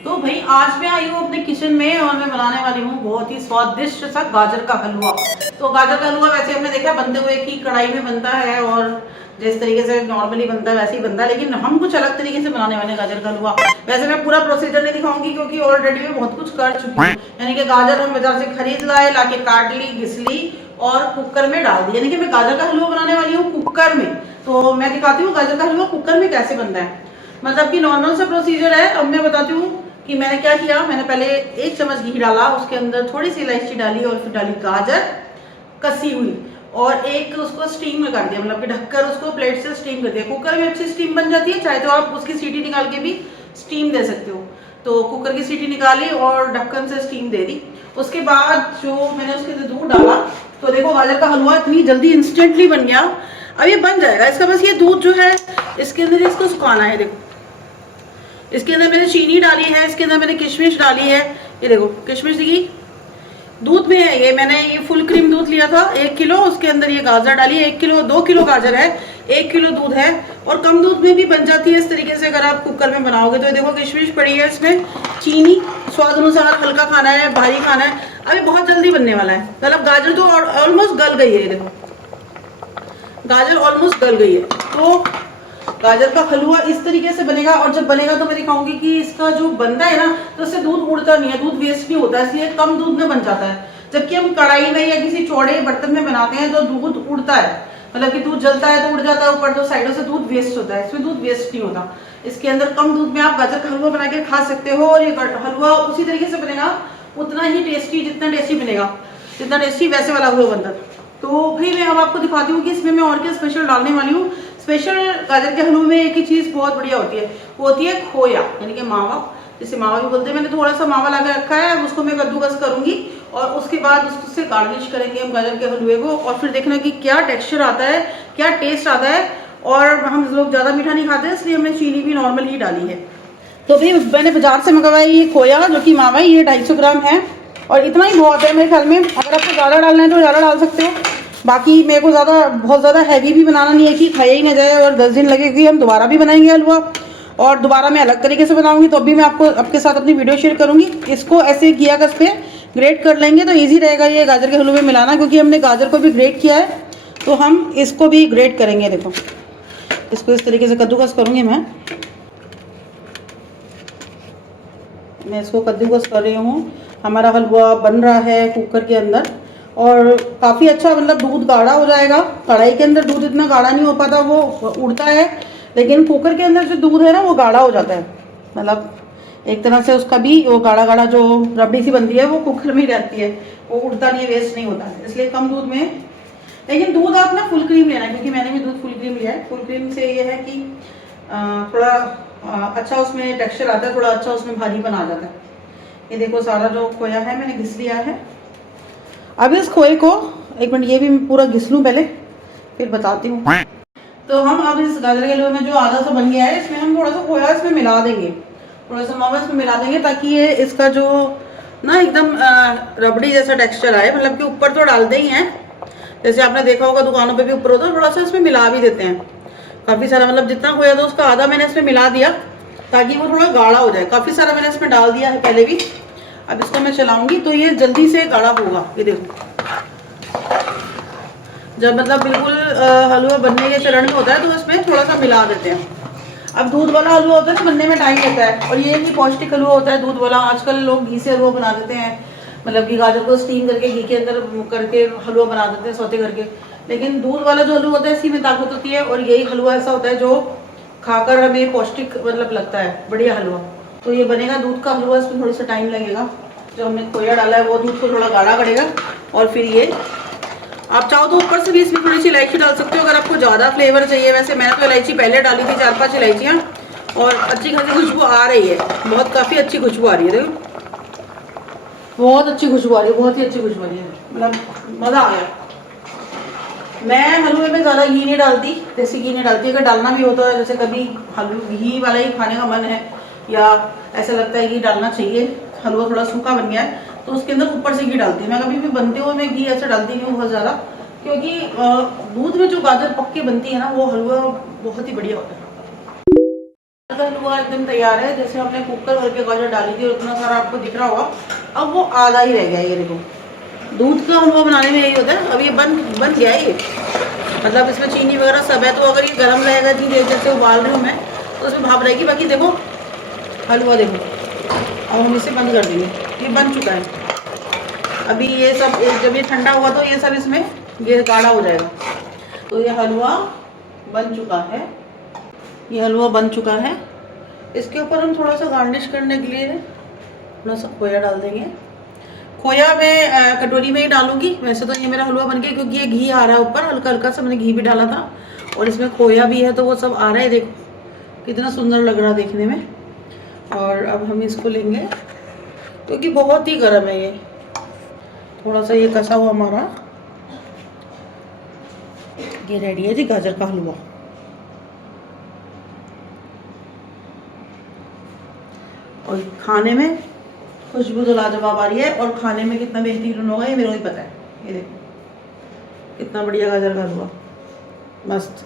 तो भाई आज मैं आई हूँ अपने किचन में और मैं बनाने वाली हूँ बहुत ही स्वादिष्ट सा गाजर का हलवा। तो गाजर का हलवा वैसे हमने देखा बनते हुए कि कढ़ाई में बनता है और जिस तरीके से नॉर्मली बनता है वैसे ही बनता है, लेकिन हम कुछ अलग तरीके से बनाने वाले हैं गाजर का हलवा। वैसे मैं पूरा प्रोसीजर नहीं दिखाऊंगी क्योंकि ऑलरेडी मैं बहुत कुछ कर चुकी हूँ। यानी कि गाजर हम बाजार से खरीद लाए, लाके काट ली, घिस ली और कुकर में डाल दी। यानी कि मैं गाजर का हलवा बनाने वाली हूँ कुकर में। तो मैं दिखाती हूँ गाजर का हलवा कुकर में कैसे बनता है। मतलब कि नॉर्मल सा प्रोसीजर है। अब मैं बताती हूँ कि मैंने क्या किया। मैंने पहले 1 चम्मच घी डाला, उसके अंदर थोड़ी सी इलायची डाली और फिर डाली गाजर कसी हुई और एक उसको स्टीम में कर दिया, मतलब कि ढककर उसको प्लेट से स्टीम कर दिया। कुकर में अच्छी स्टीम बन जाती है, चाहे तो आप उसकी सीटी निकाल के भी स्टीम दे सकते हो। तो कुकर की सीटी निकाली और ढक्कन से स्टीम दे दी। उसके बाद जो मैंने उसके अंदर दूध डाला, तो देखो गाजर का हलवा इतनी जल्दी इंस्टेंटली बन गया। अब ये बन जाएगा इसका, बस ये दूध जो है इसके अंदर इसको सुखाना है। देखो इसके अंदर मैंने चीनी डाली है, इसके अंदर मैंने किशमिश डाली है। ये देखो किशमिश की दूध में है ये। मैंने ये फुल क्रीम दूध लिया था 1 किलो, उसके अंदर ये गाजर डाली है 1 किलो। 2 किलो गाजर है, 1 किलो दूध है। और कम दूध में भी बन जाती है इस तरीके से अगर आप कुकर में बनाओगे। तो ये देखो किशमिश पड़ी है, इसमें चीनी स्वाद अनुसार, हल्का खाना है भारी खाना है। अभी बहुत जल्दी बनने वाला है। मतलब गाजर तो ऑलमोस्ट गल गई है। ये देखो गाजर ऑलमोस्ट गल गई है। तो गाजर का हलवा इस तरीके से बनेगा। और जब बनेगा तो मैं दिखाऊंगी कि इसका जो बनता है ना, तो इससे दूध उड़ता नहीं है, दूध वेस्ट नहीं होता है, इसलिए कम दूध में बन जाता है। जबकि हम कढ़ाई में या किसी चौड़े बर्तन में बनाते हैं तो दूध उड़ता है, मतलब कि दूध जलता है तो उड़ जाता है ऊपर, तो साइडों से दूध वेस्ट होता है। इसमें दूध वेस्ट नहीं होता। इसके अंदर कम दूध में आप गाजर का हलवा बना के खा सकते हो। और ये हलवा उसी तरीके से बनेगा, उतना ही टेस्टी, जितना टेस्टी बनेगा, जितना टेस्टी वैसे वाला हलवा बनता है। तो भाई मैं अब आपको दिखाती हूँ कि इसमें मैं और क्या स्पेशल डालने वाली हूँ। स्पेशल गाजर के हलवे में एक ही चीज बहुत बढ़िया होती है, वो होती है खोया, यानी कि मावा, जिसे मावा भी बोलते हैं। मैंने थोड़ा सा मावा लगा रखा है, अब उसको मैं कद्दूकस करूंगी और उसके बाद उससे गार्निश करेंगे हम गाजर के हलवे को। और फिर देखना कि क्या टेक्सचर आता है, क्या टेस्ट आता है। और हम लोग ज्यादा मीठा नहीं खाते, इसलिए हमने चीनी भी नॉर्मल ही डाली है। तो भाई मैंने बाजार से मंगवाया ये खोया, जो कि मावा, ये 250 ग्राम है और इतना ही बहुत है मेरे ख्याल में। अगर आपको ज़्यादा डालना है तो ज़्यादा डाल सकते हो। बाकी मेरे को बहुत ज़्यादा हैवी भी बनाना नहीं है कि खाया ही ना जाए और 10 दिन लगेगी। हम दोबारा भी बनाएंगे हलवा और दोबारा मैं अलग तरीके से बनाऊंगी, तो अभी मैं आपके साथ अपनी वीडियो शेयर करूंगी। इसको ऐसे किया कस पे ग्रेट कर लेंगे तो ईजी रहेगा ये गाजर के हलवे में मिलाना, क्योंकि हमने गाजर को भी ग्रेट किया है तो हम इसको भी ग्रेट करेंगे। देखो इसको इस तरीके से कद्दूकस करूँगी मैं इसको कद्दूकस कर रही हूँ। हमारा हलवा बन रहा है कुकर के अंदर और काफ़ी अच्छा, मतलब दूध गाढ़ा हो जाएगा। कढ़ाई के अंदर दूध इतना गाढ़ा नहीं हो पाता, वो उड़ता है, लेकिन कुकर के अंदर जो दूध है ना वो गाढ़ा हो जाता है। मतलब एक तरह से उसका भी वो गाढ़ा गाढ़ा जो रबड़ी सी बनती है वो कुकर में ही रहती है, वो उड़ता नहीं, वेस्ट नहीं होता है, इसलिए कम दूध में। लेकिन दूध आप ना फुल क्रीम लेना, क्योंकि मैंने भी दूध फुल क्रीम लिया है। फुल क्रीम से ये है कि थोड़ा अच्छा उसमें टेक्सचर आता है, थोड़ा अच्छा उसमें भारी बना जाता है। ये देखो सारा जो खोया है मैंने घिस लिया है। अब इस खोए को 1 मिनट ये भी मैं पूरा घिस लूँ पहले, फिर बताती हूँ। तो हम अब इस गाजर के हलवे में जो आधा सा बन गया है, इसमें हम थोड़ा सा खोया इसमें मिला देंगे, थोड़ा सा मावा इसमें मिला देंगे, ताकि ये इसका जो ना एकदम रबड़ी जैसा टेक्सचर आए। मतलब कि ऊपर तो डालते ही हैं, जैसे आपने देखा होगा दुकानों पे भी ऊपर होता है, थोड़ा सा इसमें मिला भी देते हैं काफ़ी सारा। मतलब जितना खोया था उसका आधा मैंने इसमें मिला दिया ताकि वो थोड़ा गाढ़ा हो जाए। काफ़ी सारा मैंने इसमें डाल दिया है पहले भी। अब इसको मैं चलाऊंगी तो ये जल्दी से गाढ़ा होगा। ये देखो जब मतलब बिल्कुल हलवा बनने के चरण में होता है तो इसमें थोड़ा सा मिला देते हैं। अब दूध वाला हलवा होता है तो बनने में टाइम लगता है, और ये भी पौष्टिक हलवा होता है दूध वाला। आजकल लोग घी से हलवा बना देते हैं, मतलब कि गाजर को स्टीम करके घी के अंदर करके हलवा बना देते हैं सौते करके। लेकिन दूध वाला जो हलवा होता है इसी में ताकत होती है, और यही हलवा ऐसा होता है जो खाकर हमें पौष्टिक मतलब लगता है, बढ़िया हलवा। तो ये बनेगा दूध का हलवा, इसमें थोड़ा सा टाइम लगेगा। जो हमने खोया डाला है वो दूध को थोड़ा गाढ़ा करेगा। और फिर ये आप चाहो तो ऊपर से भी इसमें थोड़ी सी इलायची डाल सकते हो अगर आपको ज़्यादा फ्लेवर चाहिए। वैसे मैंने तो इलायची पहले डाली थी, 4-5 इलायचियाँ, और अच्छी खासी खुशबू आ रही है, बहुत काफ़ी अच्छी खुशबू आ रही है। देखो बहुत अच्छी खुशबू आ रही है, बहुत ही अच्छी खुशबू आ रही है, मतलब मज़ा आ गया। मैं हलवे में ज़्यादा घी नहीं डालती, देसी घी नहीं डालती। अगर डालना भी होता है, जैसे कभी हलवा घी वाला ही खाने का मन है या ऐसा लगता है कि डालना चाहिए, हलवा थोड़ा सूखा बन गया है, तो उसके अंदर ऊपर से घी डालती हूँ। मैं कभी भी बनते हुए मैं घी ऐसा डालती नहीं हूँ बहुत ज़्यादा, क्योंकि दूध में जो गाजर पक के बनती है ना वो हलवा बहुत ही बढ़िया होता है। हलवा एकदम तैयार है। जैसे हमने कुकर भर के गाजर डाली थी और इतना सारा आपको दिख रहा होगा, अब वो आधा ही रह गया। ये देखो, दूध का हलवा बनाने में यही होता है। अब ये बन गया है ये, मतलब इसमें चीनी वगैरह सब है। तो अगर ये गर्म रहेगा, इतनी देर जैसे उबाल रही हूँ मैं, तो उसमें भाप रहेगी। बाकी देखो हलवा देखो, अब हम इसे बंद कर देंगे। ये बन चुका है। अभी ये सब जब ये ठंडा हुआ तो ये सब इसमें ये गाढ़ा हो जाएगा। तो ये हलवा बन चुका है, ये हलवा बन चुका है। इसके ऊपर हम थोड़ा सा गार्निश करने के लिए थोड़ा सा खोया डाल देंगे। खोया मैं कटोरी में ही डालूंगी। वैसे तो ये मेरा हलवा बन गया, क्योंकि ये घी आ रहा है ऊपर, हल्का हल्का सा मैंने घी भी डाला था और इसमें खोया भी है, तो वो सब आ रहा है। देखो कितना सुंदर लग रहा है देखने में। और अब हम इसको लेंगे, क्योंकि बहुत ही गर्म है ये। थोड़ा सा ये कसा हुआ हमारा ये रेडी है जी, गाजर का हलवा। और खाने में खुशबू तो लाजवाब आ रही है, और खाने में कितना बेहतरीन होगा ये मेरे को ही पता है। ये देखो कितना बढ़िया गाजर का हलवा, मस्त।